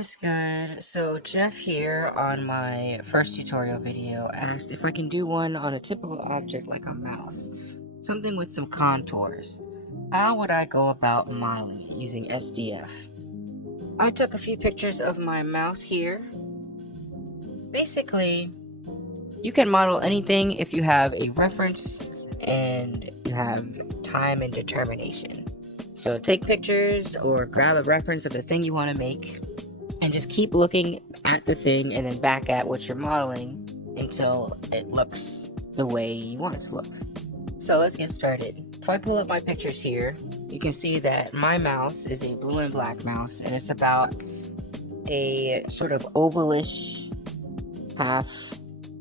what's good? So Jeff here on my first tutorial video asked if I can do one on a typical object like a mouse, something with some contours. How would I go about modeling it using SDF? I took a few pictures of my mouse here. Basically, you can model anything if you have a reference and you have time and determination. So take pictures or grab a reference of the thing you want to make and just keep looking at the thing and then back at what you're modeling until it looks the way you want it to look. So let's get started. If I pull up my pictures here, you can see that my mouse is a blue and black mouse, and it's about a sort of ovalish half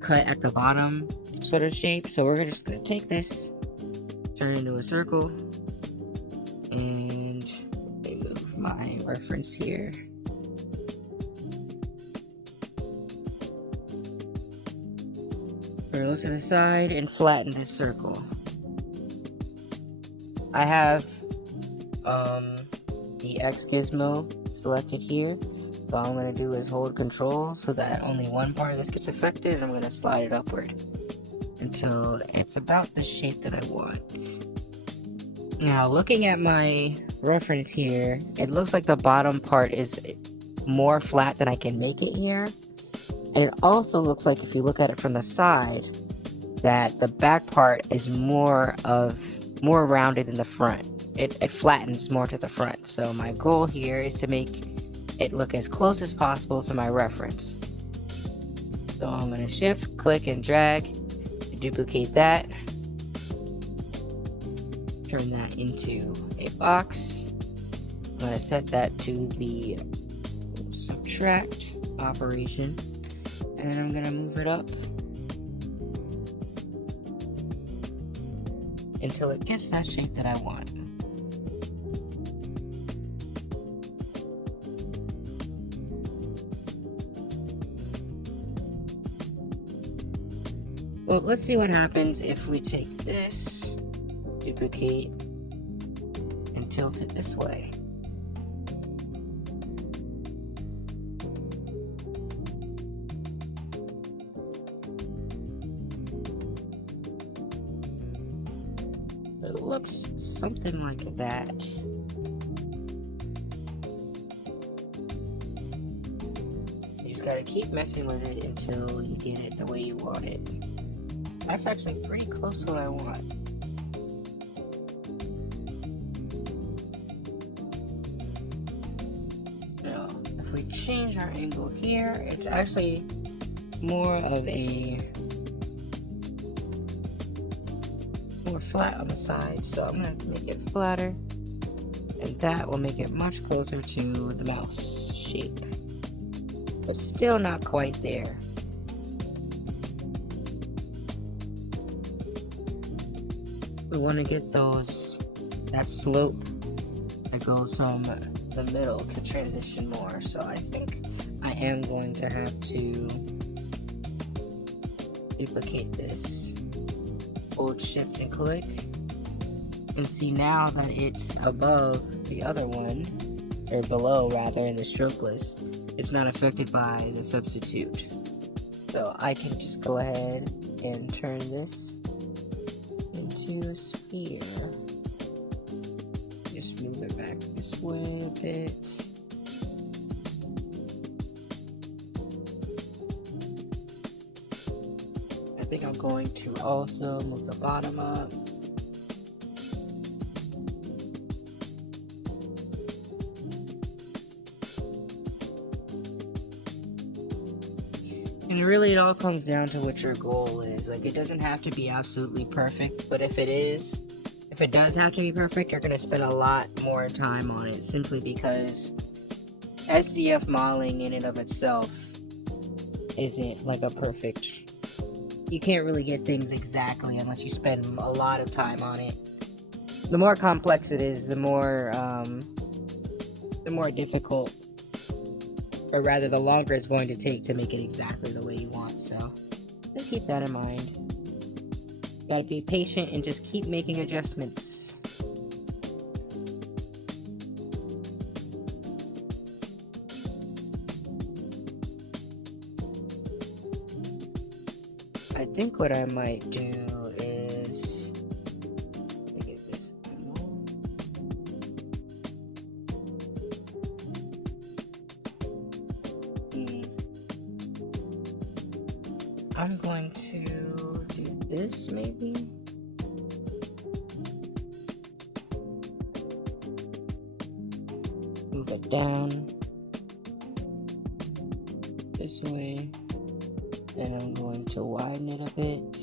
cut at the bottom sort of shape. So we're just going to take this, turn it into a circle, and remove my reference here. We're going to look to the side and flatten this circle. I have the X gizmo selected here. So all I'm going to do is hold control so that only one part of this gets affected, and I'm going to slide it upward until it's about the shape that I want. Now, looking at my reference here, it looks like the bottom part is more flat than I can make it here. And it also looks like, if you look at it from the side, that the back part is more rounded than the front. It flattens more to the front. So my goal here is to make it look as close as possible to my reference. So I'm going to shift, click, and drag to duplicate that. Turn that into a box. I'm going to set that to the subtract operation. And then I'm going to move it up until it gets that shape that I want. Well, let's see what happens if we take this, duplicate, and tilt it this way. It looks something like that. You just gotta keep messing with it until you get it the way you want it. That's actually pretty close to what I want. Now, if we change our angle here, it's actually more of a more flat on the side, so I'm going to make it flatter, and that will make it much closer to the mouse shape, but still not quite there. We want to get that slope that goes from the middle to transition more, so I think I am going to have to duplicate this. Hold shift and click, and see now that it's above the other one, or below rather, in the stroke list. It's not affected by the substitute. So I can just go ahead and turn this into a sphere. Just move it back this way a bit. I think I'm going to also move the bottom up. And really, it all comes down to what your goal is. Like, it doesn't have to be absolutely perfect, but if it does have to be perfect, you're going to spend a lot more time on it, simply because SDF modeling in and of itself isn't like a perfect. You can't really get things exactly unless you spend a lot of time on it. The more complex it is, the more difficult, or rather the longer it's going to take to make it exactly the way you want. So just keep that in mind. Gotta be patient and just keep making adjustments. I think what I might do is let me get this. I'm going to do this maybe. Move it down this way. Then I'm going to widen it a bit.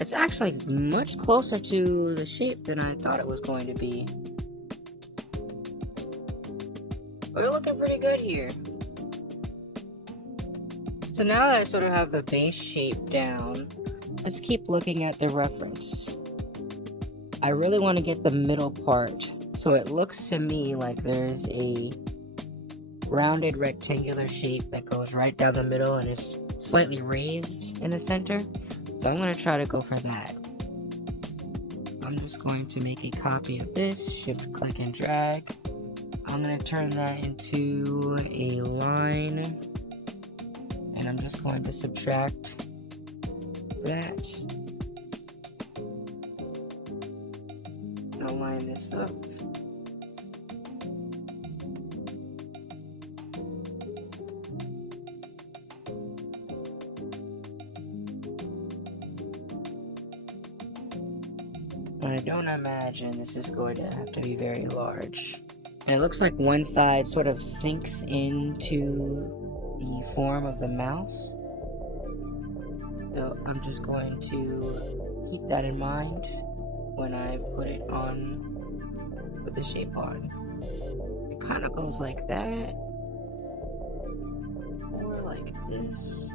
It's actually much closer to the shape than I thought it was going to be. But we're looking pretty good here. So now that I sort of have the base shape down, let's keep looking at the reference. I really want to get the middle part, so it looks to me like there's a rounded rectangular shape that goes right down the middle and is slightly raised in the center. So I'm going to try to go for that. I'm just going to make a copy of this, shift click and drag. I'm going to turn that into a line, and I'm just going to subtract that. I'll line this up. I don't imagine this is going to have to be very large. And it looks like one side sort of sinks into the form of the mouse. So I'm just going to keep that in mind when I put it on, put the shape on. It kind of goes like that, or like this.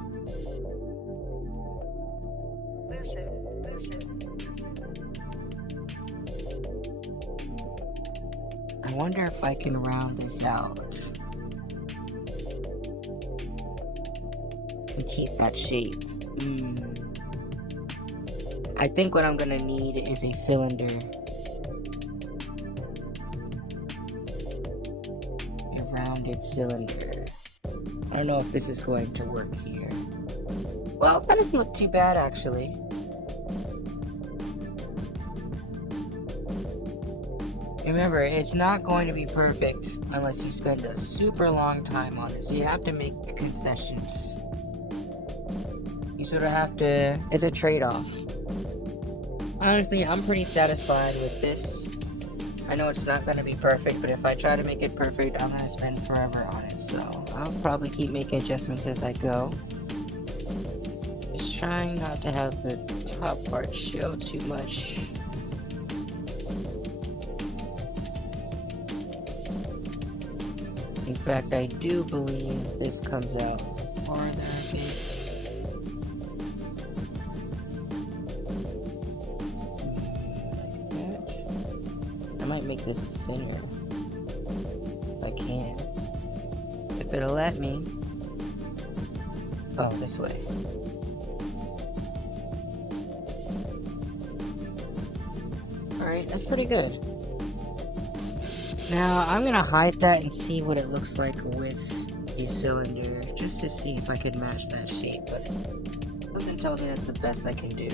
I wonder if I can round this out and keep that shape. I think what I'm gonna need is a cylinder. A rounded cylinder. I don't know if this is going to work here. Well, that doesn't look too bad actually. Remember, it's not going to be perfect unless you spend a super long time on it, so you have to make concessions. You sort of have to, it's a trade-off. Honestly, I'm pretty satisfied with this. I know it's not going to be perfect, but if I try to make it perfect, I'm going to spend forever on it, so I'll probably keep making adjustments as I go. Just trying not to have the top part show too much. In fact, I do believe this comes out farther a bit. Like that. I might make this thinner if I can. If it'll let me. Oh, this way. Alright, that's pretty good. Now, I'm gonna hide that and see what it looks like with a cylinder, just to see if I could match that shape, but something tells me that's the best I can do.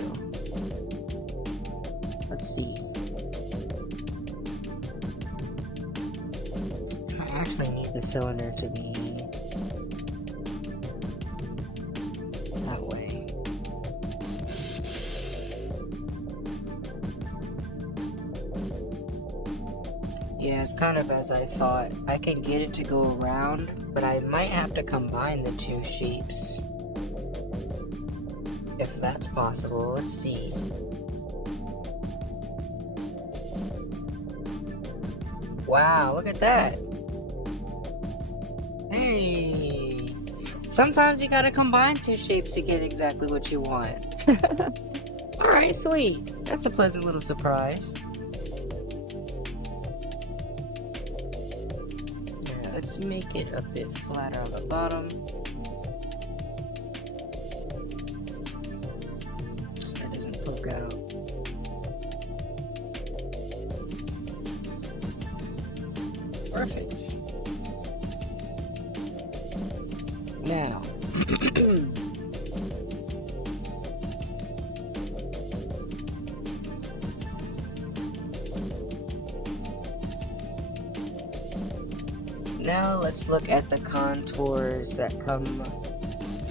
Let's see. I actually need the cylinder to be that way. Yeah, it's kind of as I thought. I can get it to go around, but I might have to combine the two shapes. If that's possible, let's see. Wow, look at that. Hey! Sometimes you gotta combine two shapes to get exactly what you want. Alright, sweet. That's a pleasant little surprise. Let's make it a bit flatter on the bottom, so that doesn't poke out. Perfect. Now, now let's look at the contours that come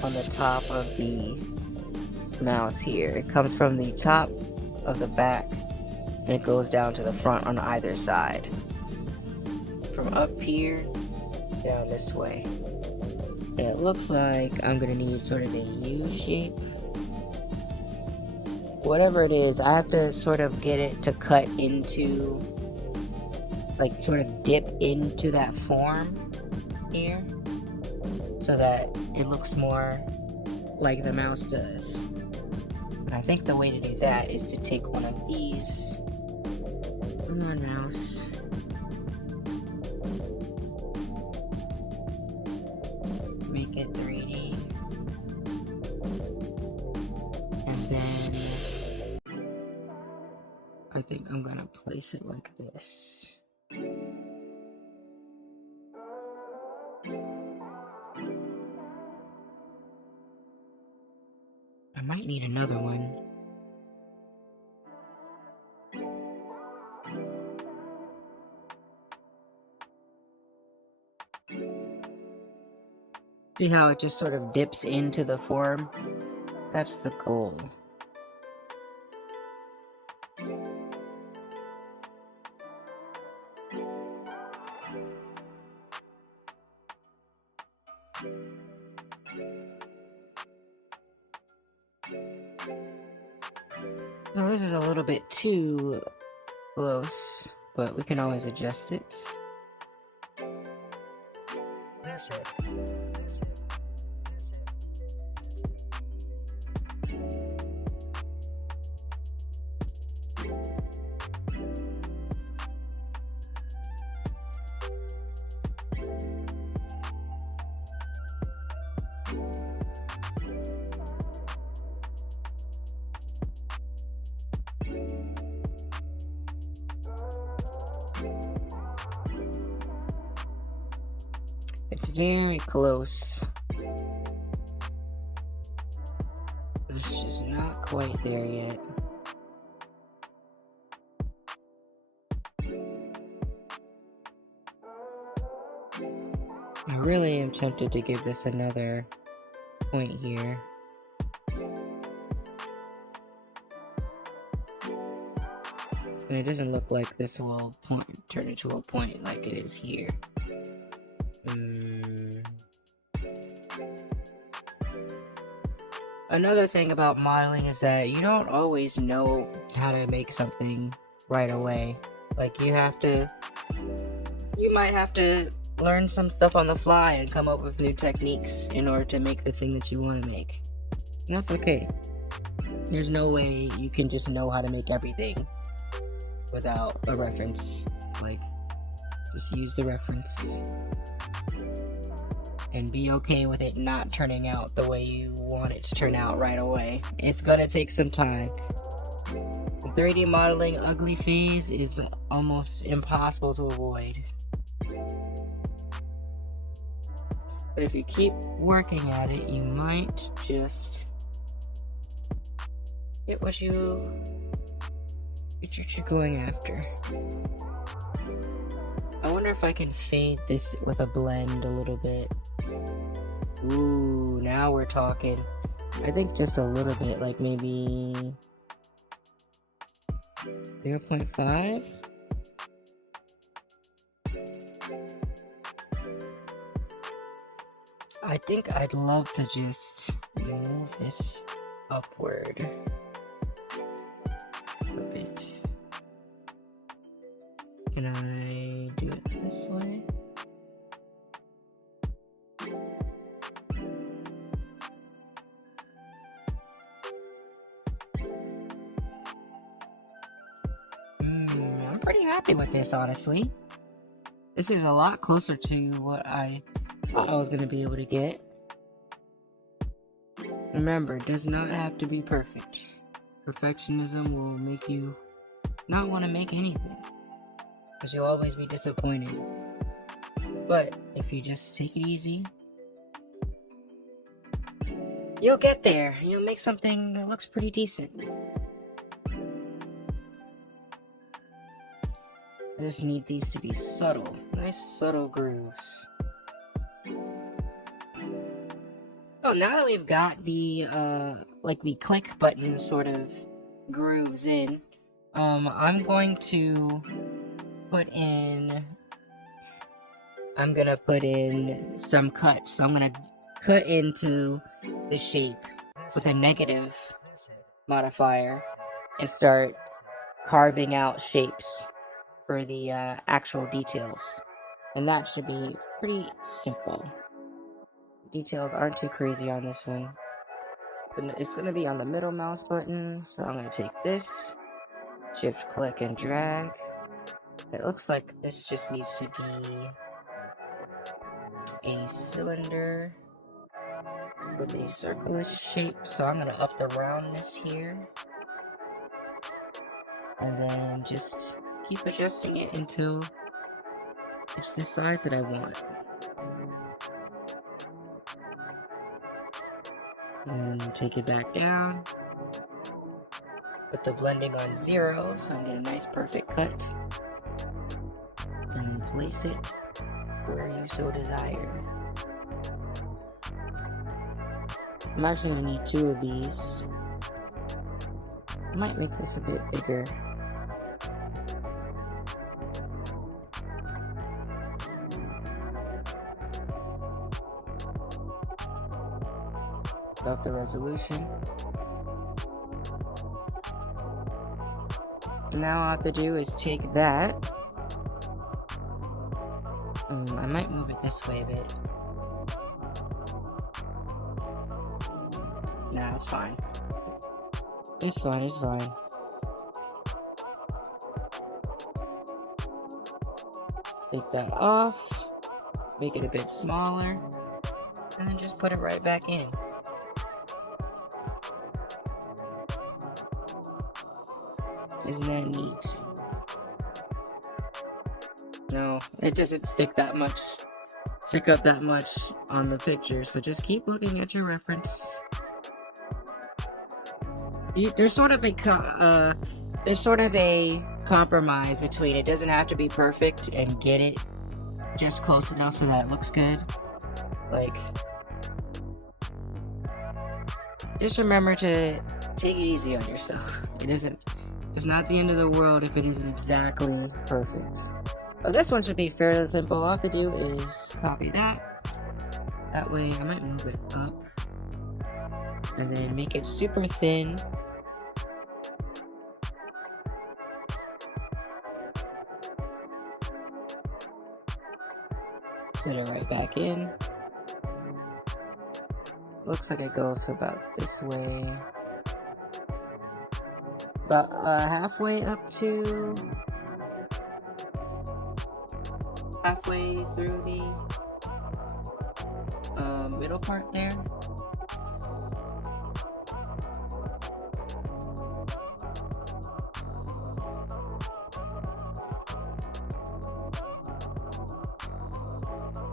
on the top of the mouse here. It comes from the top of the back and it goes down to the front on either side. From up here down this way. And it looks like I'm gonna need sort of a U shape. Whatever it is, I have to sort of get it to cut into, like sort of dip into that form here, so that it looks more like the mouse does. And I think the way to do that is to take one of these. Come on, mouse. Make it 3D. And then I think I'm gonna place it like this. I might need another one. See how it just sort of dips into the form? That's the goal. Now this is a little bit too close, but we can always adjust it. It's very close. It's just not quite there yet. I really am tempted to give this another point here. And it doesn't look like this will turn into a point like it is here. Another thing about modeling is that you don't always know how to make something right away. Like you might have to learn some stuff on the fly and come up with new techniques in order to make the thing that you want to make. And that's okay. There's no way you can just know how to make everything without a reference. Like, just use the reference and be okay with it not turning out the way you want it to turn out right away. It's gonna take some time. The 3D modeling ugly phase is almost impossible to avoid. But if you keep working at it, you might just get what you're going after. I wonder if I can fade this with a blend a little bit. Ooh, now we're talking. I think just a little bit, like maybe 0.5? I think I'd love to just move this upward a bit. Can I do it this way? I'm pretty happy with this, honestly. This is a lot closer to what I thought I was going to be able to get. Remember, it does not have to be perfect. Perfectionism will make you not want to make anything, because you'll always be disappointed. But if you just take it easy you'll get there. You'll make something that looks pretty decent. I just need these to be subtle. Nice subtle grooves. Oh, now that we've got the, like the click button sort of grooves in, I'm going to put in some cuts. So I'm gonna cut into the shape with a negative modifier and start carving out shapes for the actual details. And that should be pretty simple. Details aren't too crazy on this one. It's gonna be on the middle mouse button, so I'm gonna take this, shift click and drag. It looks like this just needs to be a cylinder with a circular shape, so I'm gonna up the roundness here. And then just keep adjusting it until it's the size that I want. And take it back down. Put the blending on 0 so I get a nice perfect cut. And place it where you so desire. I'm actually gonna need 2 of these. I might make this a bit bigger. About the resolution. Now all I have to do is take that. I might move it this way a bit. Nah, it's fine. It's fine, it's fine. Take that off. Make it a bit smaller. And then just put it right back in. Isn't that neat? No, it doesn't stick up that much on the picture, so just keep looking at your reference. There's sort of a compromise between it doesn't have to be perfect and get it just close enough so that it looks good. Like, just remember to take it easy on yourself. It's not the end of the world if it isn't exactly perfect. But this one should be fairly simple. All I have to do is copy that. That way, I might move it up. And then make it super thin. Set it right back in. Looks like it goes about this way. About halfway through the middle part there.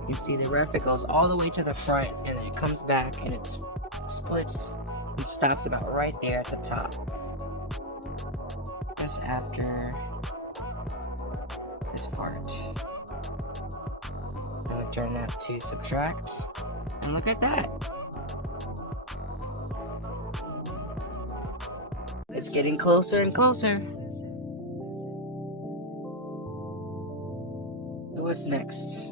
You see the ref, it goes all the way to the front and then it comes back and it splits and stops about right there at the top. Just after this part. I'm gonna turn that to subtract. And look at that. It's getting closer and closer. So what's next?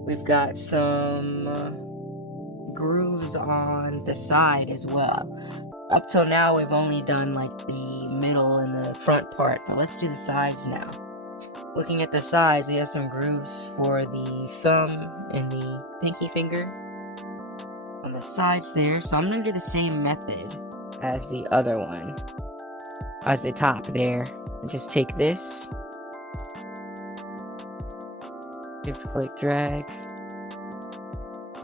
We've got some grooves on the side as well. Up till now, we've only done like the middle and the front part, but let's do the sides now. Looking at the sides, we have some grooves for the thumb and the pinky finger on the sides there. So I'm going to do the same method as the other one, as the top there. And just take this, shift click drag,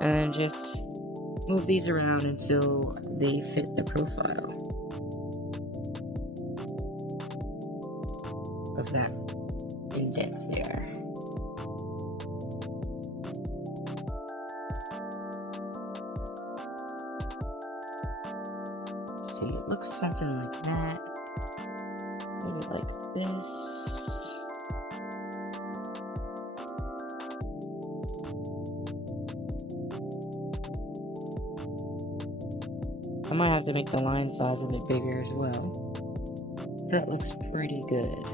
and then just move these around until they fit the profile of that indent there. see, it looks something like that. Maybe like this. I might have to make the line size a bit bigger as well. That looks pretty good.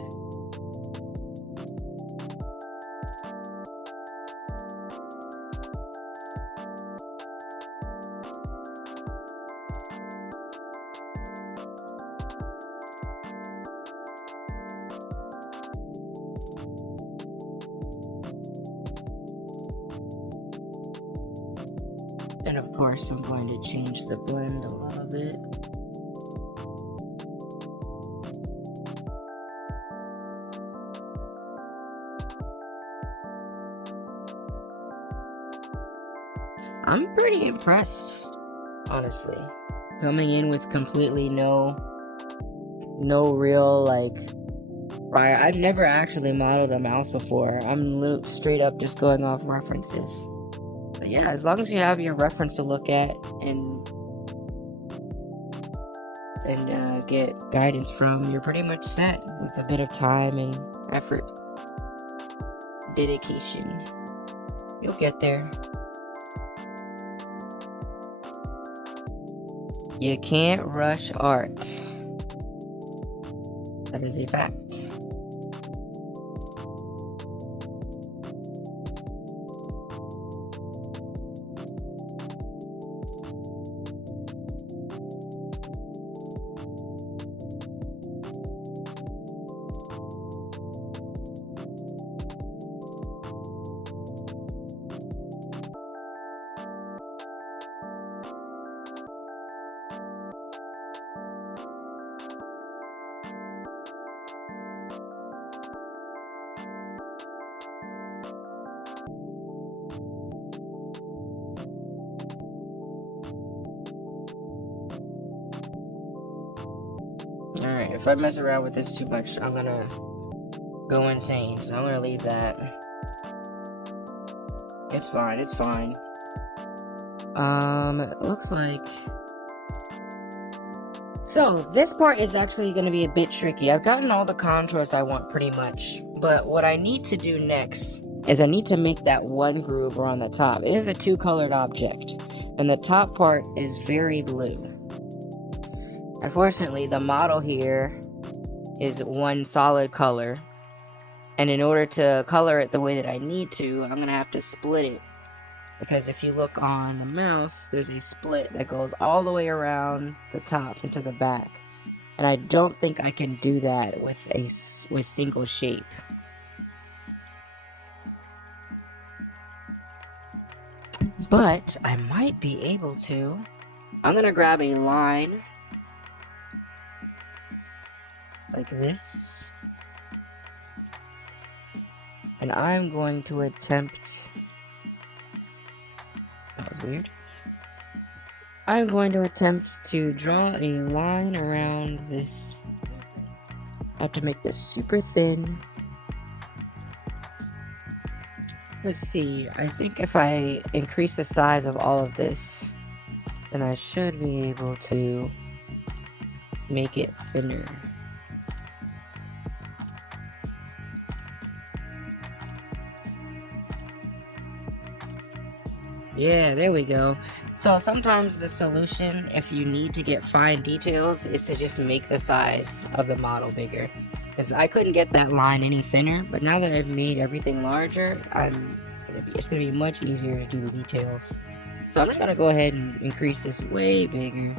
And of course, I'm going to change the blend a little bit. I'm pretty impressed, honestly. Coming in with completely no real, like, prior. I've never actually modeled a mouse before. I'm straight up just going off references. But yeah, as long as you have your reference to look at and get guidance from, you're pretty much set with a bit of time and effort. Dedication. You'll get there. You can't rush art. That is a fact. Alright, if I mess around with this too much, I'm gonna go insane, so I'm gonna leave that. It's fine, it's fine. It looks like... So, this part is actually gonna be a bit tricky. I've gotten all the contours I want pretty much, but what I need to do next is I need to make that one groove around the top. It is a two-colored object, and the top part is very blue. Unfortunately, the model here is one solid color, and in order to color it the way that I need to, I'm gonna have to split it, because if you look on the mouse, there's a split that goes all the way around the top and to the back, and I don't think I can do that with single shape. But I might be able to. I'm gonna grab a line like this, and I'm going to attempt, that was weird, I'm going to attempt to draw a line around this. I have to make this super thin. Let's see, I think if I increase the size of all of this, then I should be able to make it thinner. Yeah, there we go. So sometimes the solution, if you need to get fine details, is to just make the size of the model bigger. Because I couldn't get that line any thinner, but now that I've made everything larger, it's gonna be much easier to do the details. So I'm just gonna go ahead and increase this way bigger.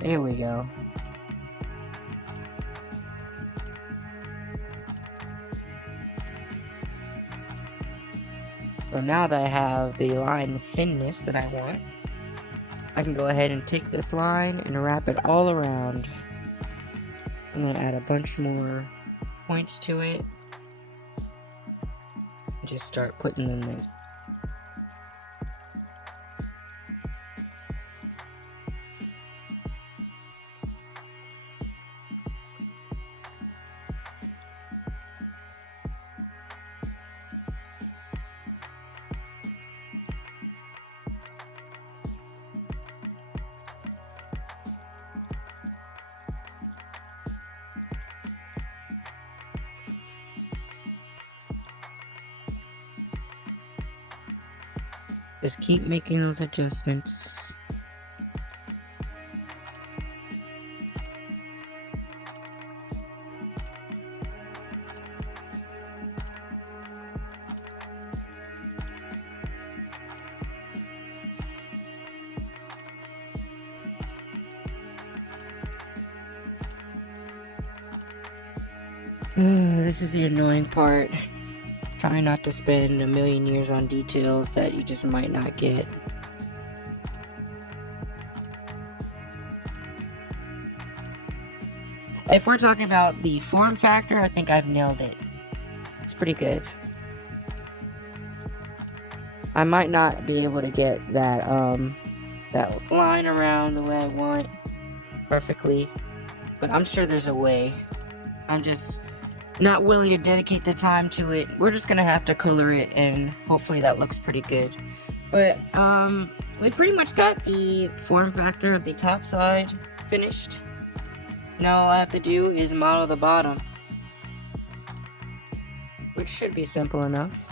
There we go. So now that I have the line thinness that I want, I can go ahead and take this line and wrap it all around. I'm going to add a bunch more points to it. And just start putting them there. Just keep making those adjustments. This is the annoying part. Try not to spend a million years on details that you just might not get. If we're talking about the form factor, I think I've nailed it. It's pretty good. I might not be able to get that that line around the way I want perfectly, but I'm sure there's a way. I'm just not willing to dedicate the time to it. We're just gonna have to color it, and hopefully that looks pretty good. But we pretty much got the form factor of the top side finished. Now all I have to do is model the bottom, which should be simple enough.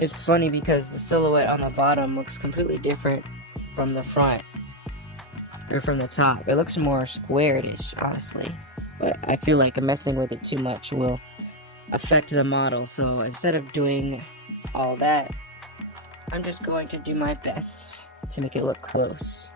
It's funny because the silhouette on the bottom looks completely different from the front. Or from the top. It looks more square-ish, honestly. But I feel like messing with it too much will affect the model. So instead of doing all that, I'm just going to do my best to make it look close.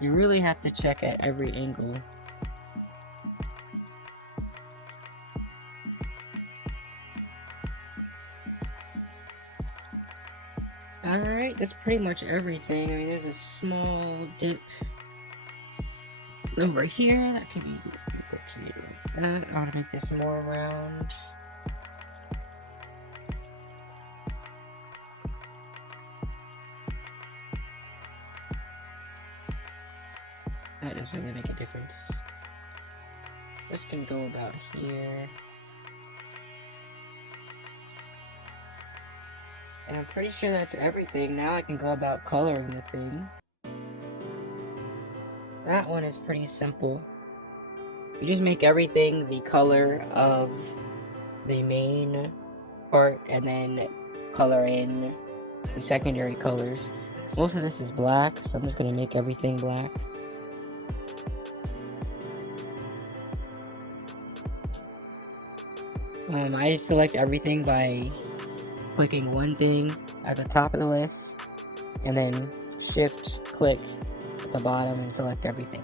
You really have to check at every angle. Alright, that's pretty much everything. I mean, there's a small dip over here. That could be that. I want to make this more round. That doesn't really make a difference. This can go about here. And I'm pretty sure that's everything. Now I can go about coloring the thing. That one is pretty simple. You just make everything the color of the main part and then color in the secondary colors. Most of this is black, so I'm just going to make everything black. I select everything by clicking one thing at the top of the list and then shift click at the bottom and select everything.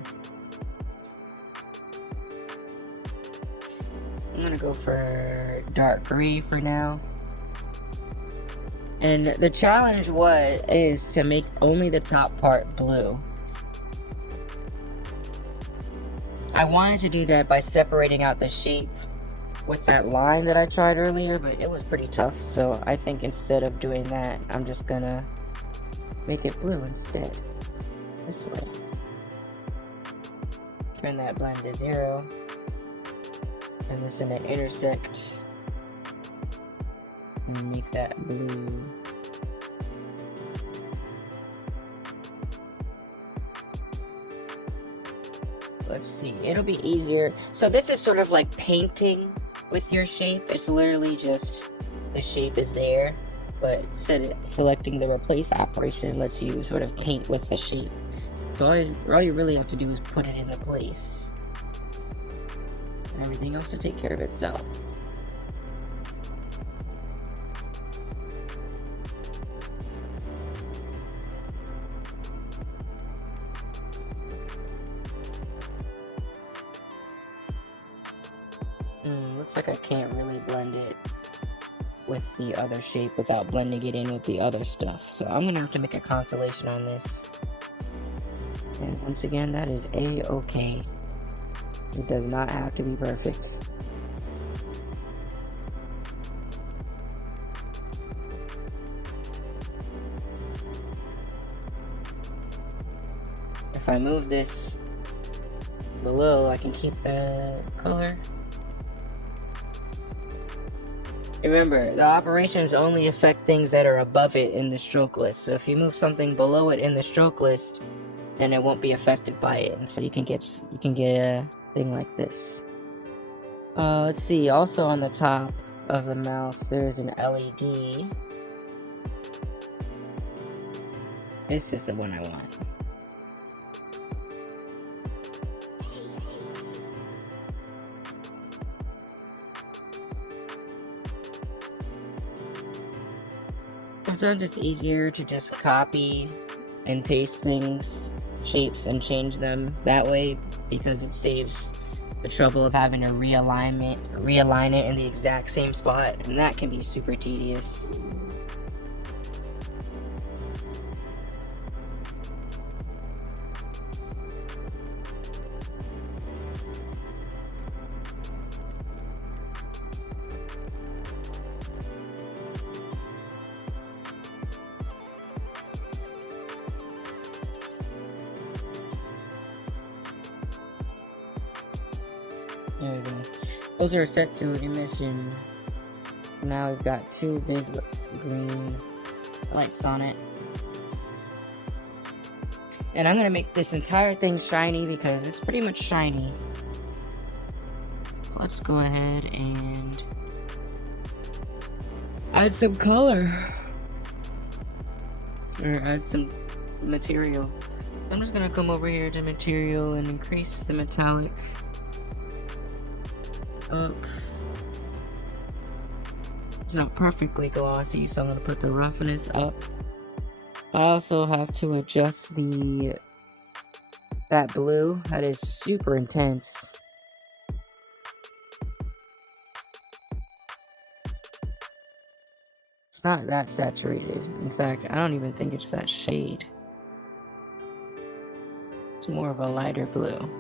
I'm gonna go for dark gray for now. And the challenge is to make only the top part blue. I wanted to do that by separating out the shape with that line that I tried earlier, but it was pretty tough. So I think instead of doing that, I'm just gonna make it blue instead. This way. Turn that blend to 0. And this in an intersect. And make that blue. Let's see, it'll be easier. So this is sort of like painting with your shape. It's literally just the shape is there, but selecting the replace operation lets you sort of paint with the shape. So all you really have to do is put it into place, and everything else will take care of itself. Looks like I can't really blend it with the other shape without blending it in with the other stuff. So I'm gonna have to make a consolation on this. And once again, that is A-okay. It does not have to be perfect. If I move this below, I can keep the color. Remember, the operations only affect things that are above it in the stroke list. So if you move something below it in the stroke list, then it won't be affected by it. And so you can get a thing like this. Let's see. Also on the top of the mouse, there's an LED. This is the one I want. Sometimes it's easier to just copy and paste things, shapes, and change them that way because it saves the trouble of having to realign it in the exact same spot, and that can be super tedious. There we go. Those are set to emission. Now we've got two big green lights on it. And I'm gonna make this entire thing shiny because it's pretty much shiny. Let's go ahead and add some color. Or add some material. I'm just gonna come over here to material and increase the metallic up. It's not perfectly glossy, so I'm gonna put the roughness up. I also have to adjust that blue. That is super intense. It's not that saturated. In fact, I don't even think it's that shade. It's more of a lighter blue.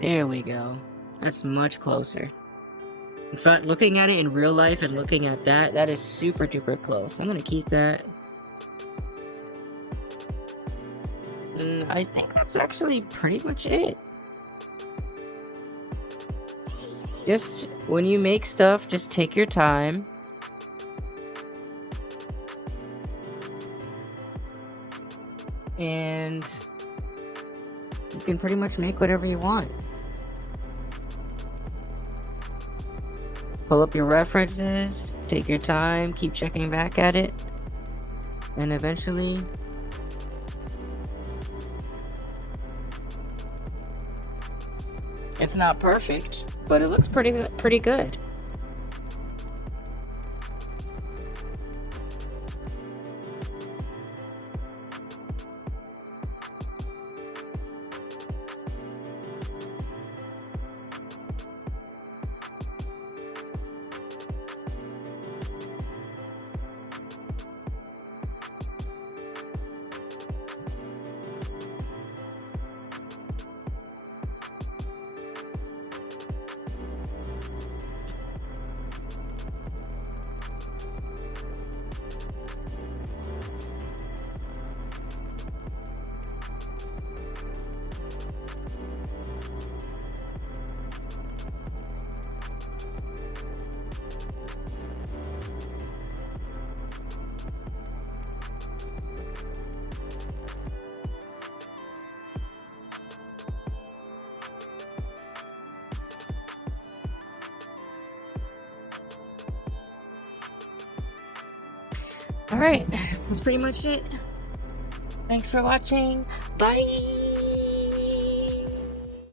There we go. That's much closer. In fact, looking at it in real life and looking at that is super duper close. I'm gonna keep that. And I think that's actually pretty much it. Just, when you make stuff, just take your time. And you can pretty much make whatever you want. Pull up your references, take your time, keep checking back at it, and eventually it's not perfect, but it looks pretty good. Alright, that's pretty much it. Thanks for watching. Bye!